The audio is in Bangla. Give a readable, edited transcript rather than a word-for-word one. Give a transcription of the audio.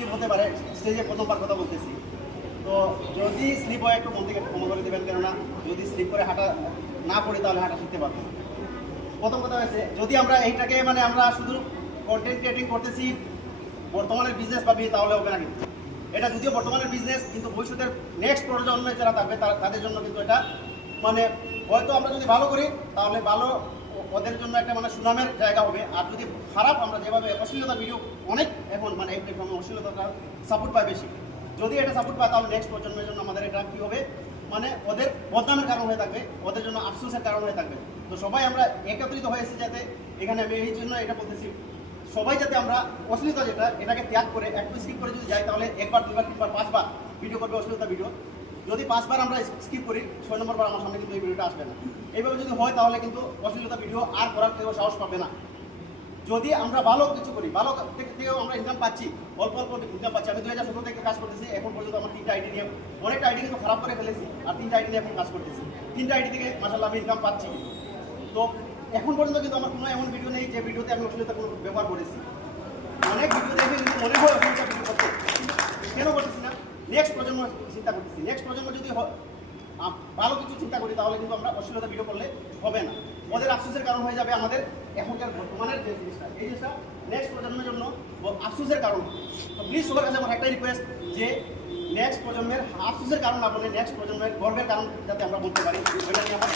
স্লিপ হতে পারে, স্টেজে প্রথমবার কথা বলতেছি। তো যদি স্লিপ হয় একটু মন থেকে ক্ষমা করে দেবেন, কেননা যদি স্লিপ করে হাঁটা না পড়ি তাহলে হাঁটা শিখতে পারবো। প্রথম কথা হয়েছে, যদি আমরা এইটাকে মানে আমরা শুধু কন্টেন্ট ক্রিয়েটিং করতেছি বর্তমানের বিজনেস ভাবি তাহলে হবে না। কিন্তু এটা যদিও বর্তমানের বিজনেস, কিন্তু ভবিষ্যতের নেক্সট প্রজন্মে যারা থাকবে তাদের জন্য কিন্তু এটা মানে হয়তো আমরা যদি ভালো করি তাহলে ভালো ওদের জন্য একটা মানে সুনামের জায়গা হবে। আর যদি খারাপ, আমরা যেভাবে অশ্লীলতা ভিডিও অনেক এখন মানে এই প্ল্যাটফর্মে অশ্লীলতাটা সাপোর্ট পায় বেশি, যদি এটা সাপোর্ট পায় তাহলে নেক্সট প্রজন্মের জন্য আমাদের এটা কী হবে, মানে ওদের বদনামের কারণ হয়ে থাকবে, ওদের জন্য আফসোসের কারণ হয়ে থাকবে। তো সবাই আমরা একত্রিত হয়েছি যাতে, এখানে আমি এই জন্য এটা বলতেছি, সবাই যাতে আমরা অশ্লীলতা যেটা এটাকে ত্যাগ করে একটু স্কিপ করে যদি যাই তাহলে একবার, দুবার, তিনবার, 5বার ভিডিও করবে অশ্লীলতা ভিডিও। যদি 5বার আমরা স্কিপ করি, 6 নম্বর বার আমার সামনে কিন্তু এই ভিডিওটা আসবে না। এইভাবে যদি হয় তাহলে কিন্তু অশ্লীলতা ভিডিও আর করার কেউ সাহস পাবে না। যদি আমরা ভালো কিছু করি, ভালো থেকেও আমরা ইনকাম পাচ্ছি, অল্প অল্প ইনকাম পাচ্ছি। আমি 2017 থেকে কাজ করতেছি, এখন পর্যন্ত আমার 3টা আইডি নিয়ে, অনেকটা আইডি কিন্তু খারাপ করে ফেলেছি, আর 3টা আইডি নিয়ে এখন কাজ করতেছি। 3টা আইডি থেকে মাশাআল্লাহ আমি ইনকাম পাচ্ছি। তো এখন পর্যন্ত কিন্তু আমার কোনো এমন ভিডিও নেই যে ভিডিওতে আমি অশ্লীলতা কোনো ব্যবহার করেছি। অনেক ভিডিও দেখে কিন্তু মনে হয় অশ্লীলতা ভিডিও করতে, কেন করতেছি না? নেক্সট প্রজন্ম চিন্তা করতেছি। নেক্সট প্রজন্ম যদি ভালো কিছু চিন্তা করি তাহলে কিন্তু আমরা অশ্লীলতা ভিডিও করলে হবে না, ওদের আফসোসের কারণ হয়ে যাবে আমাদের এখনকার বর্তমানের যে জিনিসটা, এই জিনিসটা নেক্সট প্রজন্মের জন্য আফসোসের কারণ। তো প্লিজ সবার কাছে আমার একটাই রিকোয়েস্ট যে নেক্সট প্রজন্মের আফসোসের কারণ না বলে নেক্সট প্রজন্মের গর্বের কারণ যাতে আমরা বলতে পারি, ওইটা নিয়ে আমার